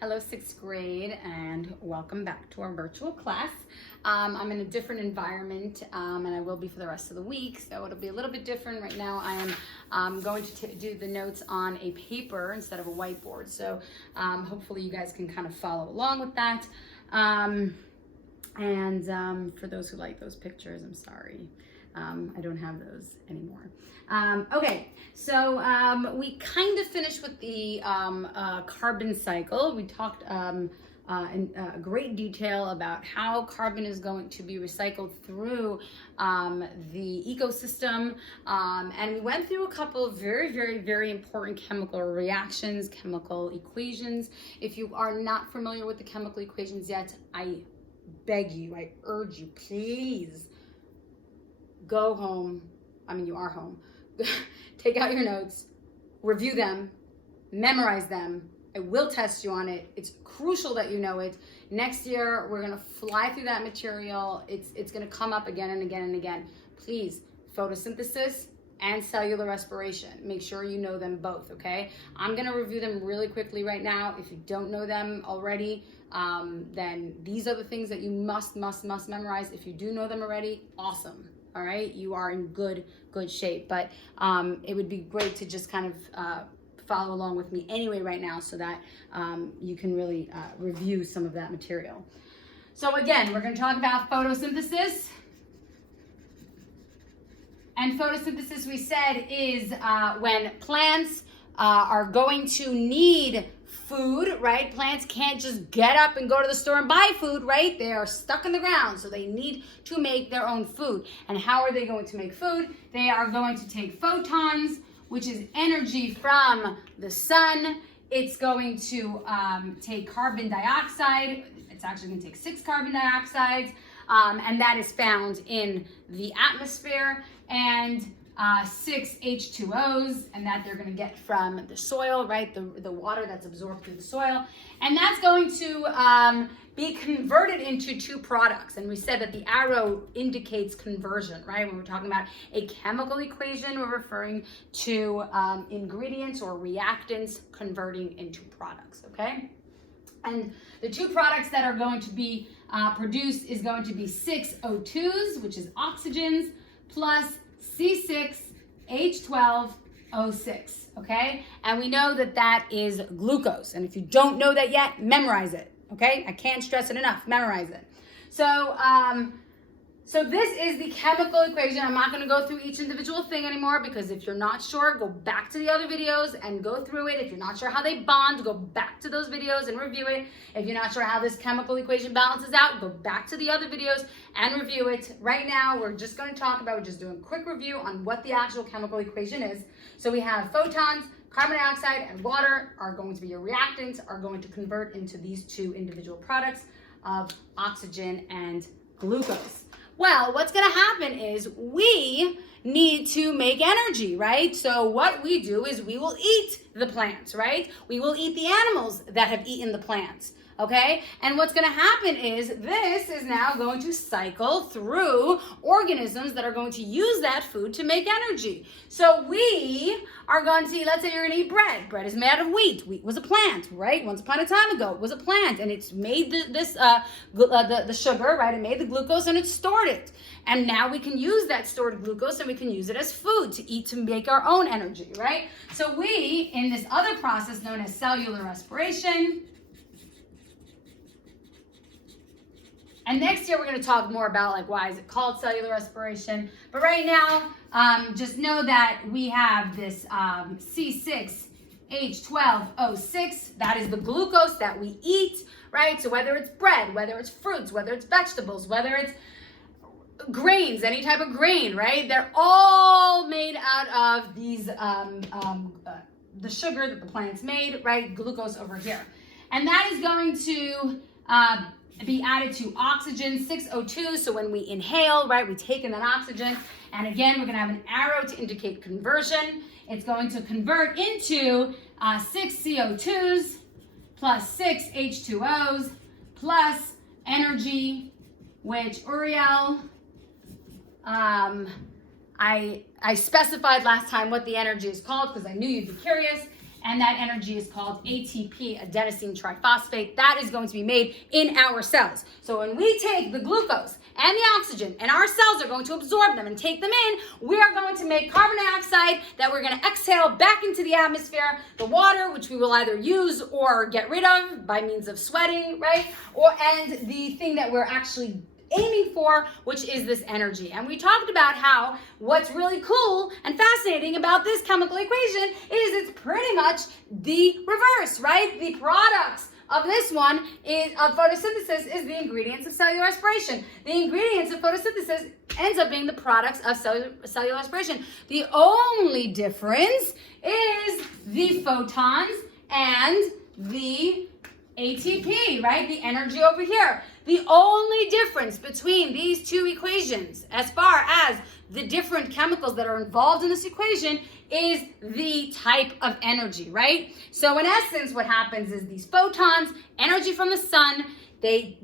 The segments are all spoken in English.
Hello, sixth grade, and welcome back to our virtual class. I'm in a different environment, and I will be for the rest of the week, so it'll be a little bit different. Right now, I am going to do the notes on a paper instead of a whiteboard, so hopefully you guys can kind of follow along with that. For those who like those pictures, I'm sorry. I don't have those anymore. Okay, so we kind of finished with the carbon cycle. We talked in great detail about how carbon is going to be recycled through the ecosystem. And we went through a couple of very important chemical reactions, chemical equations. If you are not familiar with the chemical equations yet, I beg you, I urge you, please go home. I mean, you are home. Take out your notes, review them, memorize them. I will test you on it. It's crucial that you know it. Next year, we're gonna fly through that material. It's gonna come up again and again and again. Please, photosynthesis and cellular respiration. Make sure you know them both, okay? I'm gonna review them really quickly right now. If you don't know them already, then these are the things that you must memorize. If you do know them already, awesome. All right, you are in good shape, but it would be great to just kind of follow along with me anyway right now so that you can really review some of that material. So again, we're going to talk about photosynthesis. And photosynthesis, we said, is when plants are going to need food, right? Plants can't just get up and go to the store and buy food, right? They are stuck in the ground, so they need to make their own food. And how are they going to make food? They are going to take photons, which is energy from the sun. It's going to take carbon dioxide. It's actually going to take 6 carbon dioxides, and that is found in the atmosphere, and 6 H2Os, and that they're going to get from the soil, right? The water that's absorbed through the soil. And that's going to be converted into 2 products. And we said that the arrow indicates conversion, right? When we're talking about a chemical equation, we're referring to ingredients or reactants converting into products, okay? And the 2 products that are going to be produced is going to be 6 O2s, which is oxygens, plus C6H12O6, okay? And we know that that is glucose. And if you don't know that yet, memorize it, okay? I can't stress it enough, memorize it. So this is the chemical equation. I'm not gonna go through each individual thing anymore because if you're not sure, go back to the other videos and go through it. If you're not sure how they bond, go back to those videos and review it. If you're not sure how this chemical equation balances out, go back to the other videos and review it. Right now, we're just gonna talk about, we're just doing a quick review on what the actual chemical equation is. So we have photons, carbon dioxide, and water are going to be your reactants, are going to convert into these 2 individual products of oxygen and glucose. Well, what's going to happen is we need to make energy, right? So what we do is we will eat the plants, right? We will eat the animals that have eaten the plants, okay? And what's going to happen is this is now going to cycle through organisms that are going to use that food to make energy. So we are going to, let's say you're going to eat bread. Bread is made out of wheat. Wheat was a plant, right? Once upon a time ago, it was a plant, and it's made the sugar, right? It made the glucose and it stored it. And now we can use that stored glucose and we can use it as food to eat to make our own energy, right? So we, in this other process known as cellular respiration, and next year we're going to talk more about like why is it called cellular respiration. But right now, just know that we have this C6H12O6. That is the glucose that we eat, right? So whether it's bread, whether it's fruits, whether it's vegetables, whether it's grains, any type of grain, right? They're all made out of these the sugar that the plants made, right? Glucose over here. And that is going to be added to oxygen, 6O2. So when we inhale, right, we take in that oxygen. And again, we're gonna have an arrow to indicate conversion. It's going to convert into 6 CO2s plus 6 H2Os plus energy, which Uriel, I specified last time what the energy is called because I knew you'd be curious. and that energy is called ATP, adenosine triphosphate. That is going to be made in our cells. So when we take the glucose and the oxygen, and our cells are going to absorb them and take them in, we are going to make carbon dioxide that we're going to exhale back into the atmosphere, the water, which we will either use or get rid of by means of sweating, right? And the thing that we're actually aiming for, which is this energy. And we talked about how what's really cool and fascinating about this chemical equation is it's pretty much the reverse, right? The products of this one is of photosynthesis is the ingredients of cellular respiration. The ingredients of photosynthesis ends up being the products of cellular respiration. The only difference is the photons and the ATP, right? The energy over here. The only difference between these two equations, as far as the different chemicals that are involved in this equation, is the type of energy, right? So in essence, what happens is these photons, energy from the sun, the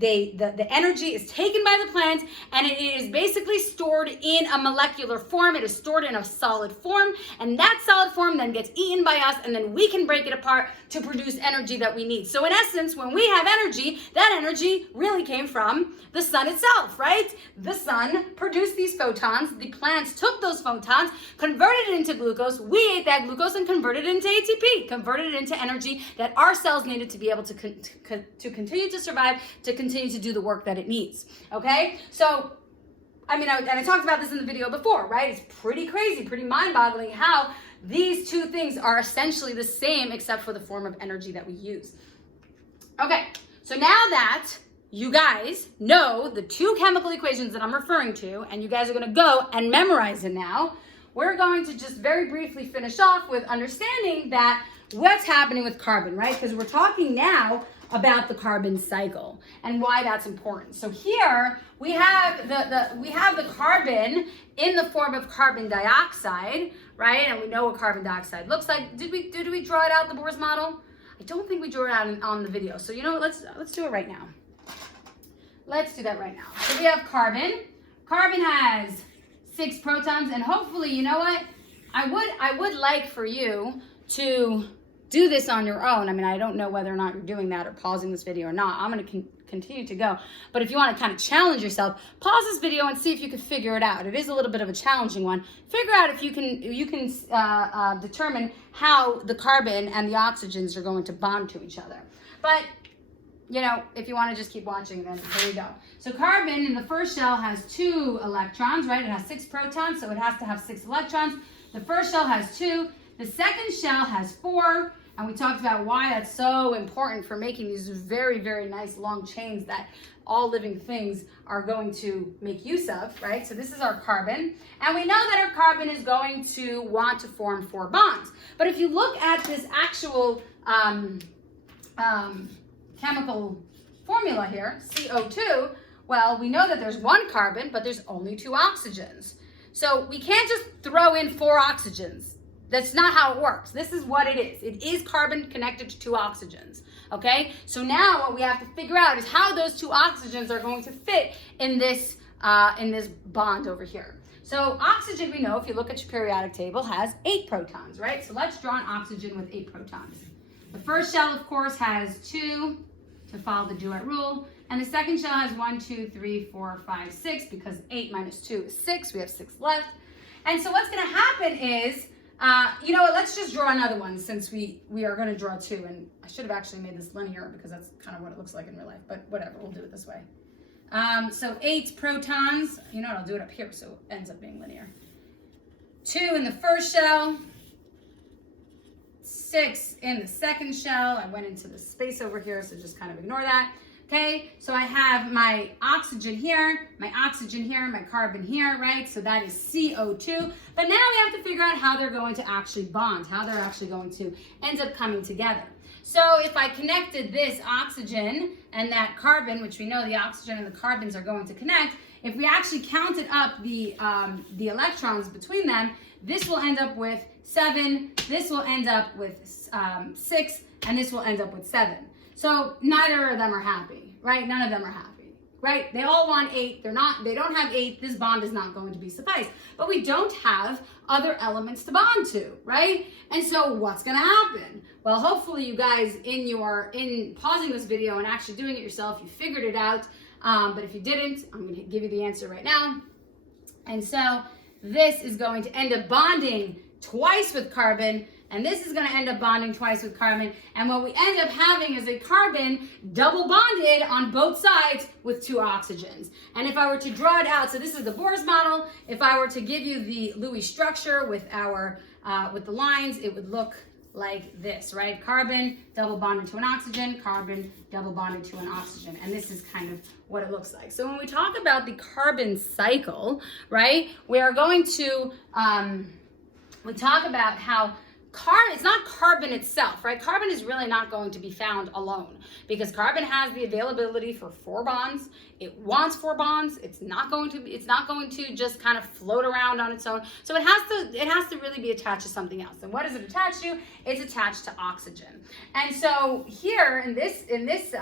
energy is taken by the plant, and it is basically stored in a molecular form. It is stored in a solid form, and that solid form then gets eaten by us, and then we can break it apart to produce energy that we need. So in essence, when we have energy, that energy really came from the sun itself, right? The sun produced these photons. The plants took those photons, converted it into glucose. We ate that glucose and converted it into ATP, converted it into energy that our cells needed to be able to continue to survive, to continue to do the work that it needs, okay? So, I mean, I talked about this in the video before, right? It's pretty crazy, pretty mind-boggling how these two things are essentially the same except for the form of energy that we use. Okay, so now that you guys know the two chemical equations that I'm referring to, and you guys are gonna go and memorize it now, we're going to just very briefly finish off with understanding that what's happening with carbon, right? Because we're talking now about the carbon cycle and why that's important. So here we have the carbon in the form of carbon dioxide, right? And we know what carbon dioxide looks like. Did we draw it out in the Bohr's model? I don't think we drew it out on the video. So you know, let's do it right now. Let's do that right now. So we have carbon. Carbon has 6 protons, and hopefully, you know what? I would like for you to do this on your own. I mean, I don't know whether or not you're doing that or pausing this video or not. I'm going to continue to go. But if you want to kind of challenge yourself, pause this video and see if you can figure it out. It is a little bit of a challenging one. Figure out if you can determine how the carbon and the oxygens are going to bond to each other. But you know, if you want to just keep watching, then here we go. So carbon in the first shell has 2 electrons, right? It has 6 protons, so it has to have 6 electrons. The first shell has 2. The second shell has 4. And we talked about why that's so important for making these very, very nice long chains that all living things are going to make use of, right? So this is our carbon. And we know that our carbon is going to want to form 4 bonds. But if you look at this actual chemical formula here, CO2, well, we know that there's 1 carbon, but there's only 2 oxygens. So we can't just throw in 4 oxygens. That's not how it works. This is what it is. It is carbon connected to 2 oxygens, okay? So now what we have to figure out is how those 2 oxygens are going to fit in this bond over here. So oxygen, we know, if you look at your periodic table, has 8 protons, right? So let's draw an oxygen with 8 protons. The first shell, of course, has 2 to follow the duet rule. And the second shell has 1, 2, 3, 4, 5, 6, because 8 minus 2 is 6. We have 6 left. And so what's going to happen is, you know what, let's just draw another one since we are going to draw 2. And I should have actually made this linear because that's kind of what it looks like in real life. But whatever, we'll do it this way. So 8 protons. You know what, I'll do it up here so it ends up being linear. 2 in the first shell. 6 in the second shell. I went into the space over here, so just kind of ignore that. Okay, so I have my oxygen here, my carbon here, right? So that is CO2. But now we have to figure out how they're going to actually bond, how they're actually going to end up coming together. So if I connected this oxygen and that carbon, which we know the oxygen and the carbons are going to connect, if we actually counted up the electrons between them, this will end up with 7, this will end up with 6, and this will end up with 7. So neither of them are happy, right? None of them are happy. right? They all want 8. They don't have 8. This bond is not going to be suffice. But we don't have other elements to bond to, right? And so what's going to happen? Well, hopefully you guys in pausing this video and actually doing it yourself, you figured it out. But if you didn't, I'm going to give you the answer right now. And so this is going to end up bonding twice with carbon, and this is going to end up bonding twice with carbon. And what we end up having is a carbon double bonded on both sides with 2 oxygens. And if I were to draw it out, so this is the Bohr's model. If I were to give you the Lewis structure with with the lines, it would look like this, right? Carbon double bonded to an oxygen, carbon double bonded to an oxygen. And this is kind of what it looks like. So when we talk about the carbon cycle, right, we are going to, we talk about how it's not carbon itself, right? Carbon is really not going to be found alone because carbon has the availability for 4 bonds. It wants 4 bonds. It's not going to just kind of float around on its own. So it has to really be attached to something else. And what is it attached to? It's attached to oxygen. And so here in this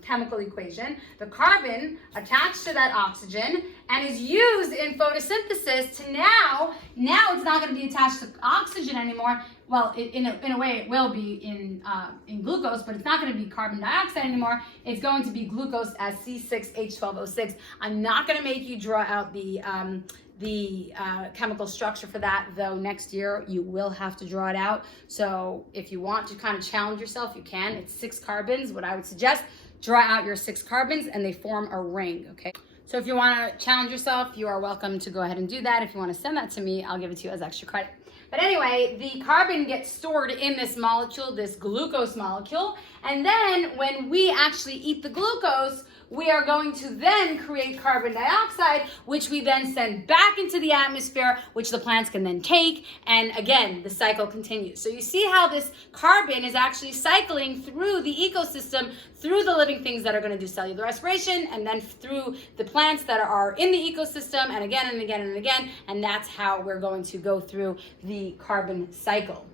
chemical equation, the carbon attached to that oxygen and is used in photosynthesis to now it's not going to be attached to oxygen anymore. Well, in a way it will be in glucose, but it's not going to be carbon dioxide anymore. It's going to be glucose as C6H12O6. I'm not going to make you draw out the chemical structure for that, though next year you will have to draw it out. So if you want to kind of challenge yourself, you can. It's 6 carbons. What I would suggest, draw out your 6 carbons and they form a ring, okay? So if you want to challenge yourself, you are welcome to go ahead and do that. If you want to send that to me, I'll give it to you as extra credit. But anyway, the carbon gets stored in this molecule, this glucose molecule, and then when we actually eat the glucose, we are going to then create carbon dioxide, which we then send back into the atmosphere, which the plants can then take, and again, the cycle continues. So you see how this carbon is actually cycling through the ecosystem, through the living things that are going to do cellular respiration, and then through the plants that are in the ecosystem, and again and again and again, and that's how we're going to go through the carbon cycle.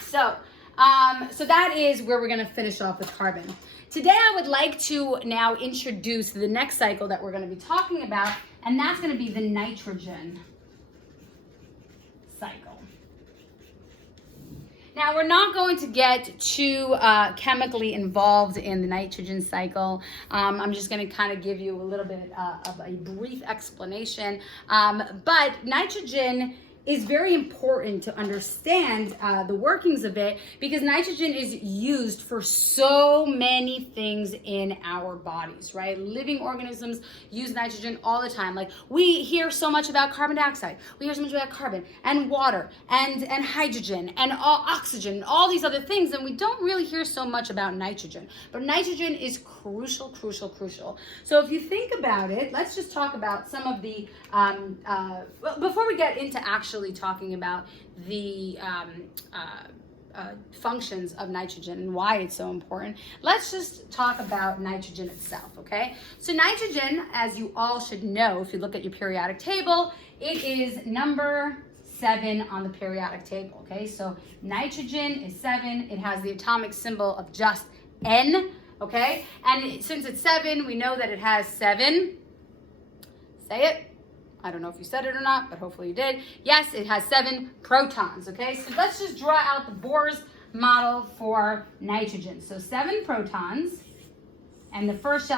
So that is where we're going to finish off with carbon. Today, I would like to now introduce the next cycle that we're going to be talking about, and that's going to be the nitrogen cycle. Now, we're not going to get too chemically involved in the nitrogen cycle. I'm just going to kind of give you a little bit of a brief explanation. But nitrogen is very important to understand the workings of it because nitrogen is used for so many things in our bodies, right? Living organisms use nitrogen all the time. Like we hear so much about carbon dioxide, we hear so much about carbon and water and hydrogen and oxygen and all these other things, and we don't really hear so much about nitrogen. But nitrogen is crucial, crucial, crucial. So if you think about it, let's just talk about some of the, before we get into actually talking about the functions of nitrogen and why it's so important, let's just talk about nitrogen itself, okay? So nitrogen, as you all should know, if you look at your periodic table, it is number 7 on the periodic table, okay? So nitrogen is 7. It has the atomic symbol of just N, okay? And since it's 7, we know that it has 7, say it, I don't know if you said it or not, but hopefully you did. Yes, it has 7 protons, okay? So let's just draw out the Bohr's model for nitrogen. So 7 protons, and the first shell